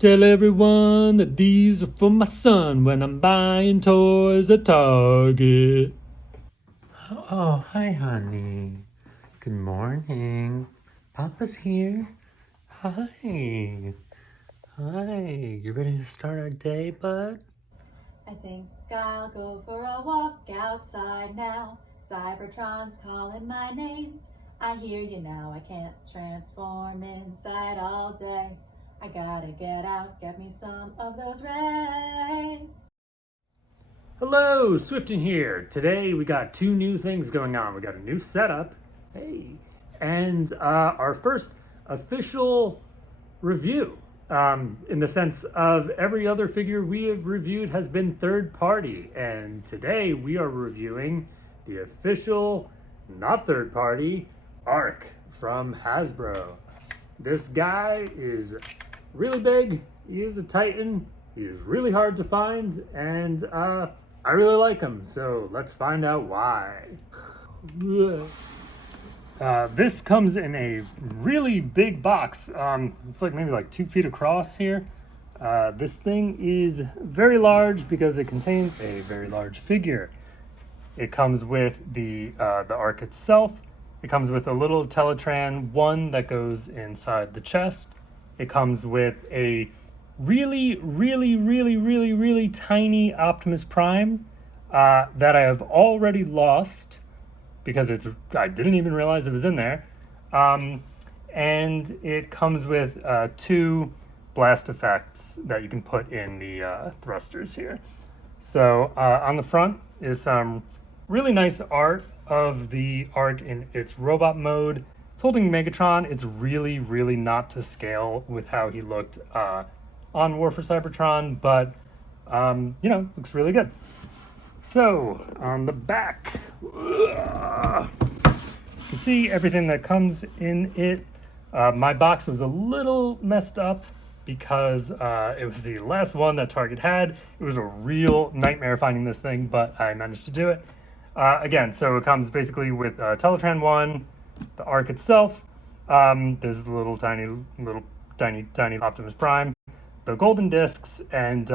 Tell everyone that these are for my son when I'm buying toys at Target. Oh, hi, honey. Good morning. Papa's here. Hi. Hi. You ready to start our day, bud? I think I'll go for a walk outside now. Cybertron's calling my name. I hear you now, I can't transform inside all day. I gotta get out, get me some of those rays. Hello, Swifton here. Today we got two new things going on. We got a new setup, hey, and our first official review. In the sense of every other figure we have reviewed has been third party, and today we are reviewing the official, not third party, Arc from Hasbro. This guy is really big, he is a Titan, he is really hard to find, and I really like him, so let's find out why. This comes in a really big box. It's like maybe like 2 feet across here. This thing is very large because it contains a very large figure. It comes with the Arc itself. It comes with a little Teletraan I that goes inside the chest. It comes with a really tiny Optimus Prime that I have already lost because I didn't even realize it was in there. And it comes with 2 blast effects that you can put in the thrusters here. So on the front is some really nice art of the Arc in its robot mode. It's holding Megatron. It's really not to scale with how he looked on War for Cybertron, but you know, looks really good. So on the back, you can see everything that comes in it. My box was a little messed up because it was the last one that Target had. It was a real nightmare finding this thing, but I managed to do it. Again, so it comes basically with Teletraan I, the Arc itself. There's a little tiny Optimus Prime, the golden discs, and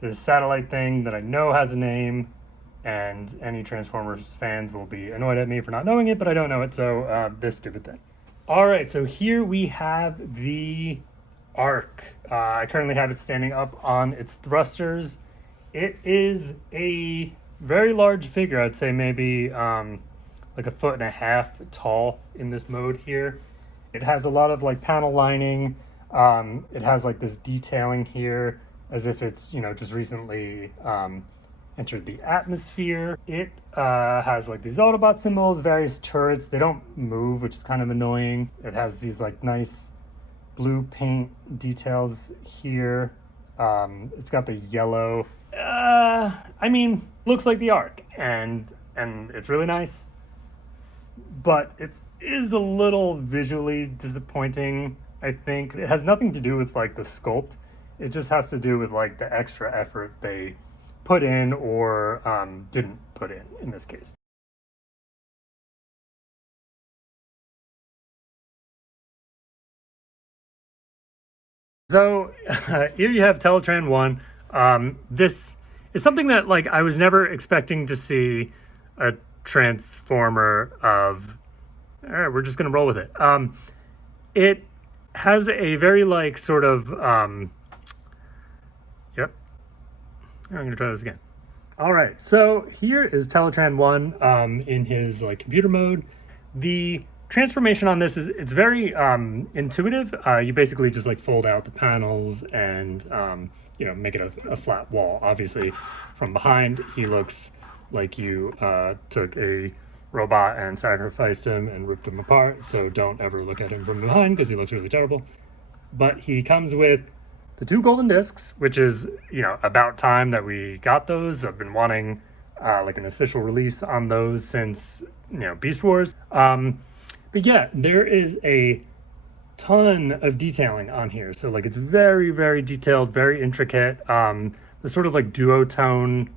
this satellite thing that I know has a name, and any Transformers fans will be annoyed at me for not knowing it, but I don't know it, so this stupid thing. All right, so here we have the Arc. I currently have it standing up on its thrusters. It is a very large figure. I'd say maybe like 1.5 feet tall in this mode here. It has a lot of like panel lining. It has like this detailing here as if it's, you know, just recently entered the atmosphere. It has like these Autobot symbols, various turrets. They don't move, which is kind of annoying. It has these like nice blue paint details here. It's got the yellow. I mean, looks like the Arc, and it's really nice, but it is a little visually disappointing. I think it has nothing to do with like the sculpt. It just has to do with like the extra effort they put in or didn't put in this case. So here you have Teletraan I. This is something that like I was never expecting to see a Transformer of. All right, we're just gonna roll with it. It has a very like sort of yep. I'm gonna try this again. All right, so here is Teletraan I in his like computer mode. The transformation on this is it's very intuitive. You basically just like fold out the panels and you know, make it a flat wall. Obviously, from behind, he looks like you took a robot and sacrificed him and ripped him apart. So don't ever look at him from behind because he looks really terrible. But he comes with the 2 golden discs, which is, you know, about time that we got those. I've been wanting like an official release on those since, you know, Beast Wars. But yeah, there is a ton of detailing on here. So like it's very detailed, very intricate. The sort of like duotone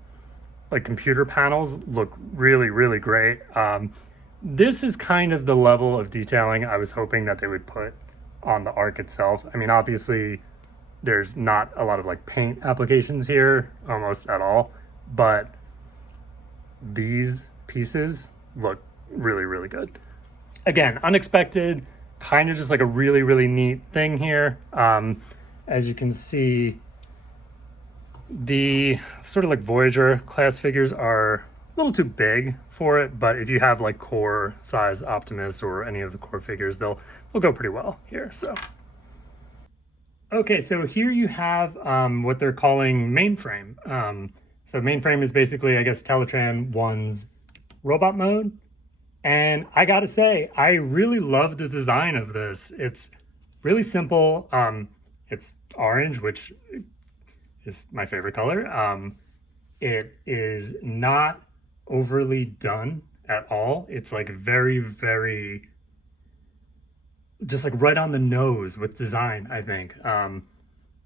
like computer panels look really great. This is kind of the level of detailing I was hoping that they would put on the Arc itself. I mean, obviously there's not a lot of like paint applications here, almost at all, but these pieces look really, really good. Again, unexpected, kind of just like a really, really neat thing here. As you can see, the sort of like Voyager class figures are a little too big for it, but if you have like core size Optimus or any of the core figures, they'll go pretty well here. So okay, so here you have what they're calling Mainframe. So Mainframe is basically, I guess, Teletraan I's robot mode. And I gotta say, I really love the design of this. It's really simple. It's orange, which is my favorite color. It is not overly done at all. It's like very, very, just like right on the nose with design, I think.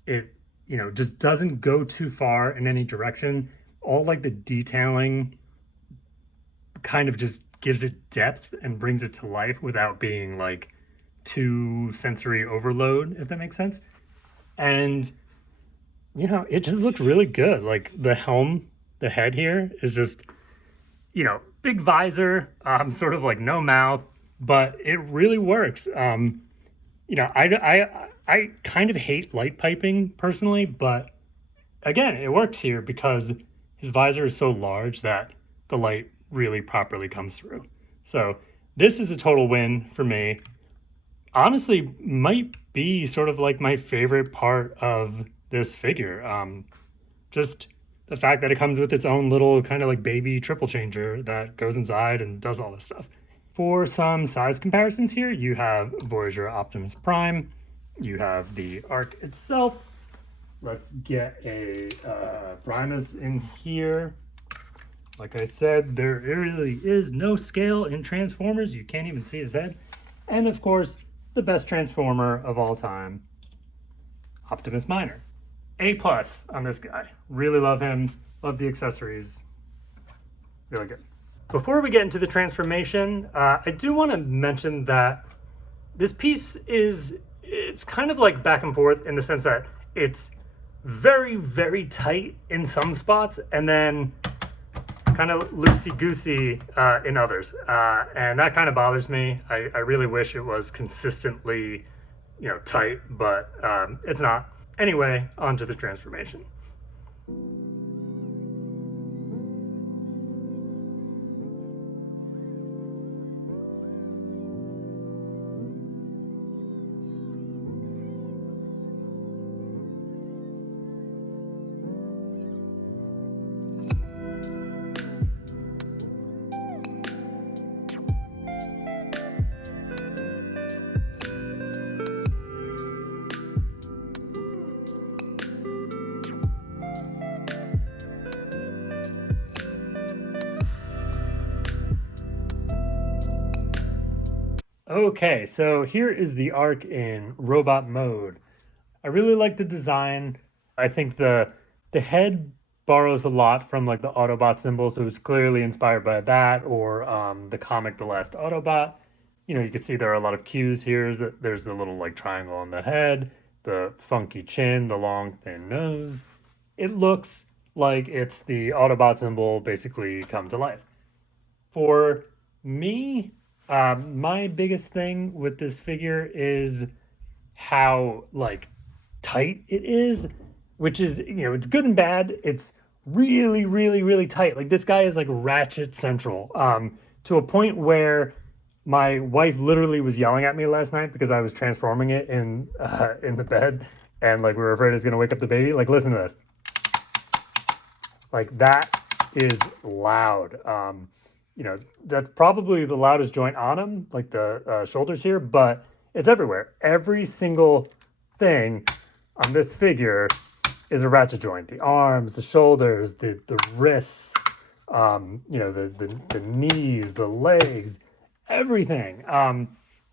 It, you know, just doesn't go too far in any direction. All like the detailing kind of just gives it depth and brings it to life without being like too sensory overload, if that makes sense. And you know, it just looked really good. Like the helm, the head here is just, you know, big visor, sort of like no mouth, but it really works. You know, I kind of hate light piping personally, but again, it works here because his visor is so large that the light really properly comes through. So this is a total win for me. Honestly, might be sort of like my favorite part of this figure. Just the fact that it comes with its own little kind of like baby triple changer that goes inside and does all this stuff. For some size comparisons here, you have Voyager Optimus Prime, you have the Arc itself. Let's get a Primus in here. Like I said, there really is no scale in Transformers. You can't even see his head. And of course, the best Transformer of all time, Optimus Minor. A+ on this guy. Really love him. Love the accessories. Really good. Before we get into the transformation, I do want to mention that this piece it's kind of like back and forth in the sense that it's very, very tight in some spots and then kind of loosey-goosey in others. And that kind of bothers me. I really wish it was consistently, you know, tight, but it's not. Anyway, on to the transformation. Okay, so here is the Arc in robot mode. I really like the design. I think the head borrows a lot from like the Autobot symbol, so it's clearly inspired by that, or the comic The Last Autobot. You know, you can see there are a lot of cues here. There's the little like triangle on the head, the funky chin, the long thin nose. It looks like it's the Autobot symbol basically come to life. For me, my biggest thing with this figure is how like tight it is, which is, you know, it's good and bad. It's really, really, really tight. Like this guy is like ratchet central, to a point where my wife literally was yelling at me last night because I was transforming it in the bed, and like we were afraid it was gonna wake up the baby. Like, listen to this. Like that is loud. You know, that's probably the loudest joint on him, like the shoulders here, but it's everywhere. Every single thing on this figure is a ratchet joint. The arms, the shoulders, the wrists, you know, the knees, the legs, everything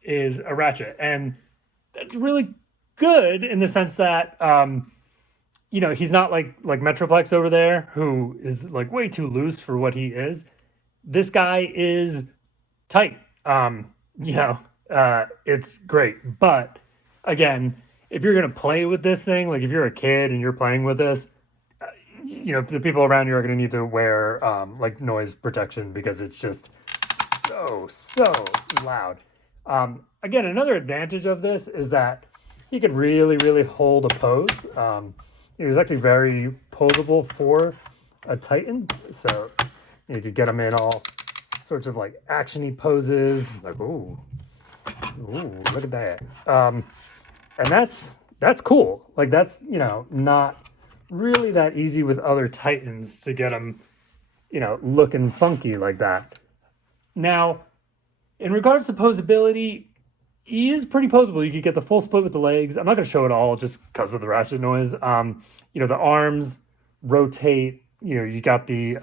is a ratchet. And that's really good in the sense that, you know, he's not like Metroplex over there, who is like way too loose for what he is. This guy is tight. You know, it's great. But again, if you're gonna play with this thing, like if you're a kid and you're playing with this, you know, the people around you are gonna need to wear like noise protection because it's just so loud. Again, another advantage of this is that he can really hold a pose. He was actually very posable for a Titan, so you could get him in all sorts of like actiony poses, like ooh, look at that. And that's cool. Like that's, you know, not really that easy with other Titans to get them, you know, looking funky like that. Now, in regards to posability, he is pretty posable. You could get the full split with the legs. I'm not going to show it all just because of the ratchet noise. You know, the arms rotate. You know, you got the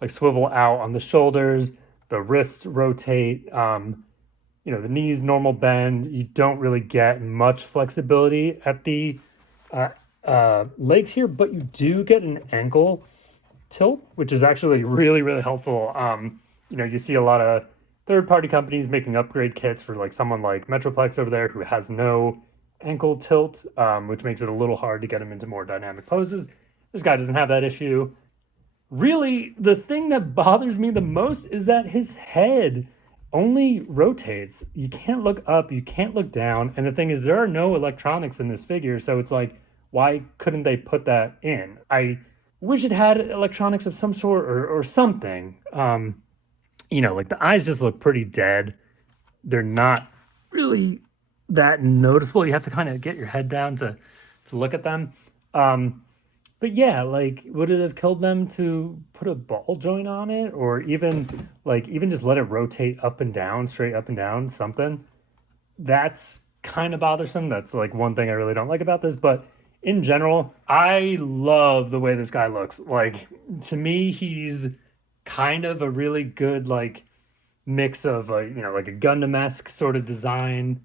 like swivel out on the shoulders. The wrists rotate. You know, the knees normal bend. You don't really get much flexibility at the legs here, but you do get an ankle tilt, which is actually really helpful. You know, you see a lot of third-party companies making upgrade kits for like someone like Metroplex over there who has no ankle tilt, which makes it a little hard to get him into more dynamic poses. This guy doesn't have that issue. Really, the thing that bothers me the most is that his head only rotates. You can't look up, you can't look down. And the thing is, there are no electronics in this figure. So it's like, why couldn't they put that in? I wish it had electronics of some sort or something. You know, like the eyes just look pretty dead. They're not really that noticeable. You have to kind of get your head down to look at them. But yeah, like, would it have killed them to put a ball joint on it, or even just let it rotate up and down, straight up and down, something? That's kind of bothersome. That's like one thing I really don't like about this. But in general, I love the way this guy looks. Like, to me, he's kind of a really good like mix of like, you know, like a Gundam-esque sort of design,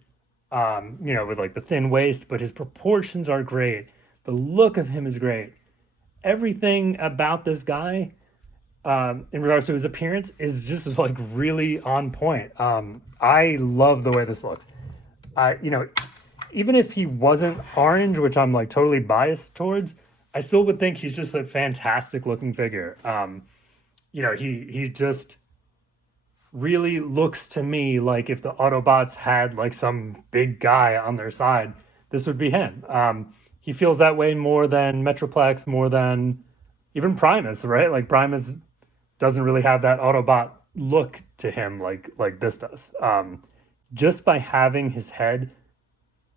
you know, with like the thin waist, but his proportions are great. The look of him is great. Everything about this guy, in regards to his appearance, is just like really on point. I love the way this looks. You know, even if he wasn't orange, which I'm like totally biased towards, I still would think he's just a fantastic looking figure. You know, he just really looks to me like if the Autobots had like some big guy on their side, this would be him. He feels that way more than Metroplex, more than even Primus, right? Like Primus doesn't really have that Autobot look to him like this does. Just by having his head,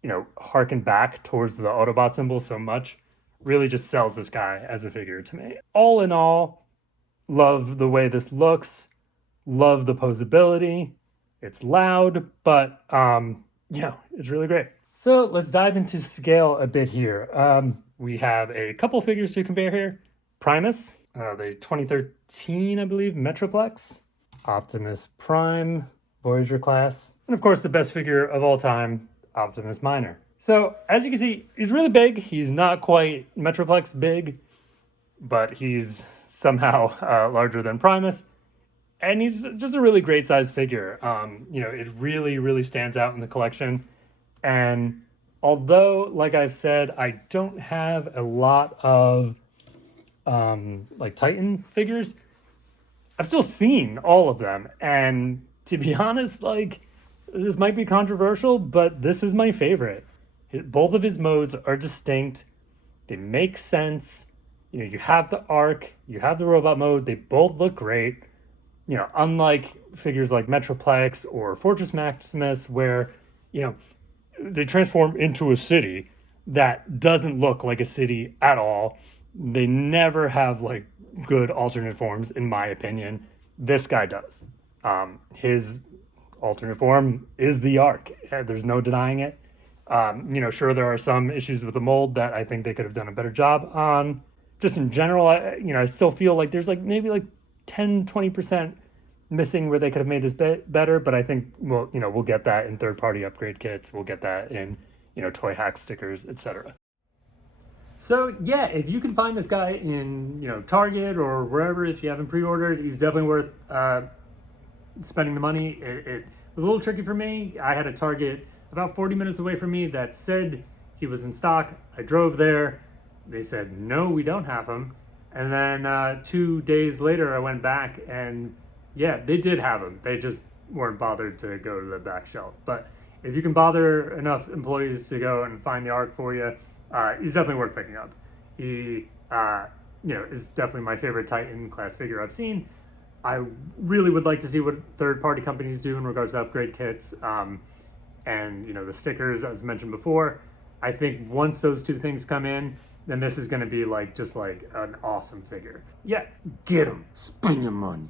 you know, harken back towards the Autobot symbol so much, really just sells this guy as a figure to me. All in all, love the way this looks, love the posability. It's loud, but yeah, it's really great. So let's dive into scale a bit here. We have a couple figures to compare here. Primus, the 2013, I believe, Metroplex, Optimus Prime, Voyager class, and of course the best figure of all time, Optimus Minor. So as you can see, he's really big. He's not quite Metroplex big, but he's somehow larger than Primus. And he's just a really great size figure. You know, it really stands out in the collection. And although, like I've said, I don't have a lot of like Titan figures, I've still seen all of them. And to be honest, like, this might be controversial, but this is my favorite. Both of his modes are distinct. They make sense. You know, you have the arc, you have the robot mode. They both look great. You know, unlike figures like Metroplex or Fortress Maximus, where, you know, they transform into a city that doesn't look like a city at all. They never have like good alternate forms, in my opinion. This guy does. His alternate form is the arc. There's no denying it. You know, sure, there are some issues with the mold that I think they could have done a better job on. Just in general, I still feel like there's like maybe like 10-20% missing where they could have made this better, but I think we'll get that in third-party upgrade kits. We'll get that in, you know, toy hack stickers, etc. So yeah, if you can find this guy in, you know, Target or wherever, if you haven't pre-ordered, he's definitely worth spending the money. It was a little tricky for me. I had a Target about 40 minutes away from me that said he was in stock. I drove there. They said, no, we don't have him. And then 2 days later, I went back and yeah, they did have him. They just weren't bothered to go to the back shelf. But if you can bother enough employees to go and find the ARC for you, he's definitely worth picking up. He, is definitely my favorite Titan class figure I've seen. I really would like to see what third-party companies do in regards to upgrade kits, and the stickers, as mentioned before. I think once those two things come in, then this is going to be just like an awesome figure. Yeah, get him, spend your money.